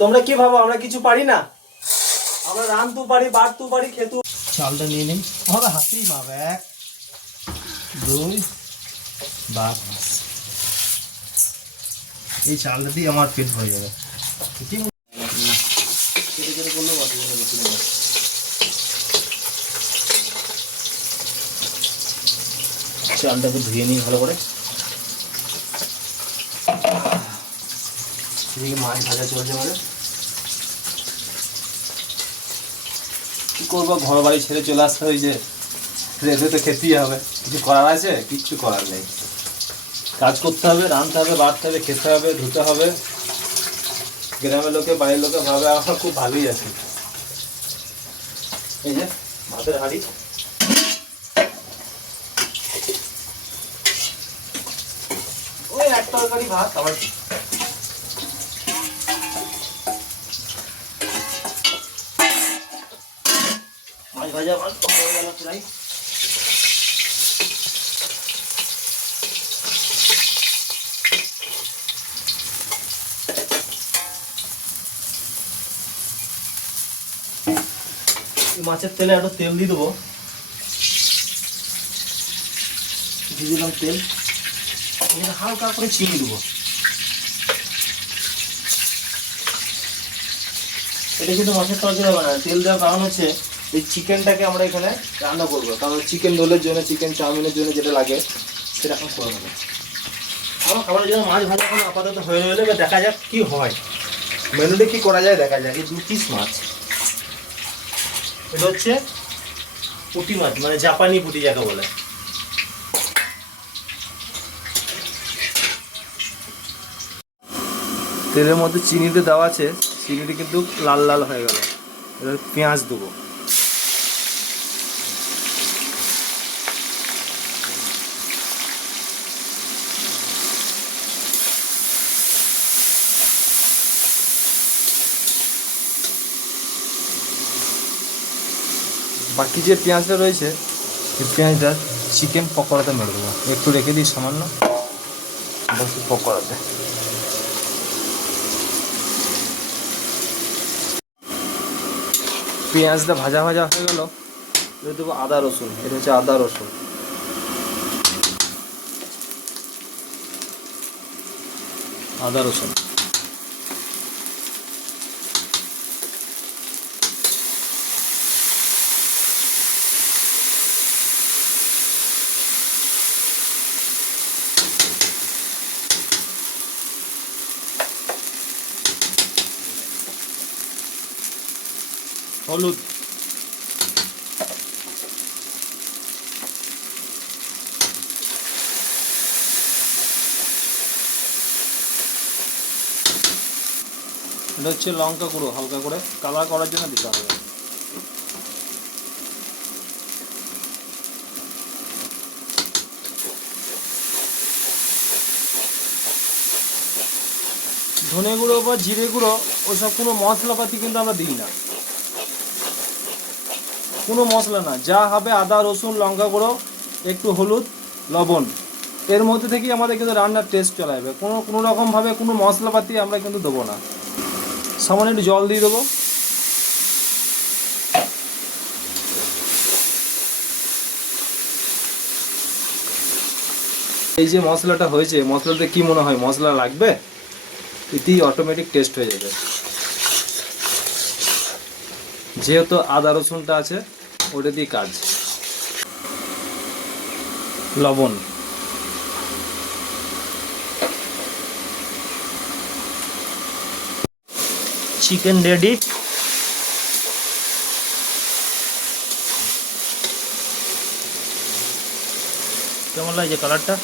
তোমরা কি ভাবো আমরা কিছু পারি না? আমরা রাঁধতেও পারি, বাড়তেও পারি, খেতেও। চালটা নিয়ে নিই, আমরা হাতেই মাপ। 1 2 বাস। এই চালটা দিয়ে আমার পেট ভরে যাবে। চালটাকে ধুয়ে নিই ভালো করে। এদিকে মাছ ভাজা চলছে আমাদের। কি করবো, ঘর বাড়ি ছেড়ে চলে আসতে হয়েছে, রেঁধে তো খেতেই হবে। কিছু করার আছে? কিচ্ছু করার নেই। কাজ করতে হবে, রাঁধতে হবে, বাড়তে হবে, খেতে হবে, ধুতে হবে। গ্রামের লোকে, বাড়ির লোকে ভাবে আমার খুব ভালোই আছে। এই যে ভাতের হাঁড়ি, ওই এক তরকারি ভাত। আবার মাছ ভাজা ভাত হয়ে গেল প্রায়। মাছের তেলে একটু তেল দিয়ে দেবো। দিয়ে দিলাম তেল, হালকা করে চিনি দেবো। এটা কিন্তু মাছের তরকারি হবে না। তেল দেওয়ার কারণ হচ্ছে এই চিকেনটাকে আমরা এখানে রান্না করবো, কারণ চিকেন রোলের জন্য, চিকেন চাউমিনের জন্য যেটা লাগে সেটা এখন করে নেবো। আমার খাবারের জন্য মাছ ভাজা এখন আপাতত হয়ে রইলে, দেখা যাক কি হয়, মেনুতে কি করা যায় দেখা যাক। এই 2 পিস মাছ, এটা হচ্ছে পুঁটি মাছ, মানে জাপানি পুঁটি যাকে বলে। তেলের মধ্যে চিনিটা দেওয়া আছে, চিনিটা কিন্তু লাল লাল হয়ে গেল। এবার পেঁয়াজ দেবো। বাকি যে পেঁয়াজটা রয়েছে, এই পেঁয়াজটা চিকেন পকোড়াতে মেরে দেবো। একটু রেখে দিই সামান্য, বসে পকোড়াতে। পেঁয়াজটা ভাজা ভাজা হয়ে গেল, দিয়ে দেবো আদা রসুন। এটা হচ্ছে আদা রসুন, আদা রসুন। হলুদ, এটা হচ্ছে লঙ্কা গুঁড়ো, হালকা করে কালার করার জন্য দিতে হবে। ধনে গুঁড়ো বা জিরে গুঁড়ো ওসব কোনো মশলাপাতি কিন্তু আমরা দিই না, কোনো মশলা না। যা হবে আদা রসুন লঙ্কা গুঁড়ো, একটু হলুদ, লবণ, এর মধ্যে থেকেই আমাদের কিন্তু রান্নার টেস্ট চলে যাবে। কোনো রকমভাবে কোনো মশলাপাতি আমরা কিন্তু দেবো না। সামান্য একটু জল দিয়ে দেবো। এই যে মশলাটা হয়েছে, মশলাতে কি মনে হয় মশলা লাগবে? এতেই অটোমেটিক টেস্ট হয়ে যাবে। যেহেতু আদা রসুনটা আছে, ওটা দিয়ে কাজ। লবণ, চিকেন রেডি। কেমন লাগছে কালারটা?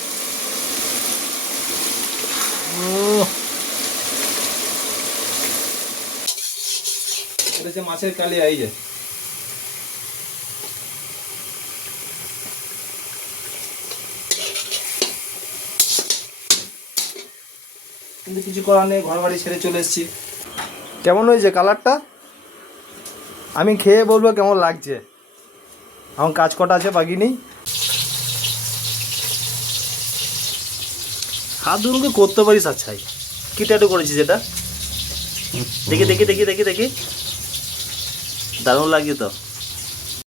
এটা হচ্ছে মাছের কালিয়া। এই যে কিন্তু কিছু করার নেই, ঘর বাড়ি ছেড়ে চলে এসেছি। কেমন হয়েছে কালারটা? আমি খেয়ে বলবো কেমন লাগছে। এখন কাজ কটা আছে, বাকি নেই। হাত দুটো করতে পারিস। আচ্ছাই কি ট্যাটু করেছিস এটা? দেখি দেখি দেখি দেখি দেখি দারুণ লাগছে তো।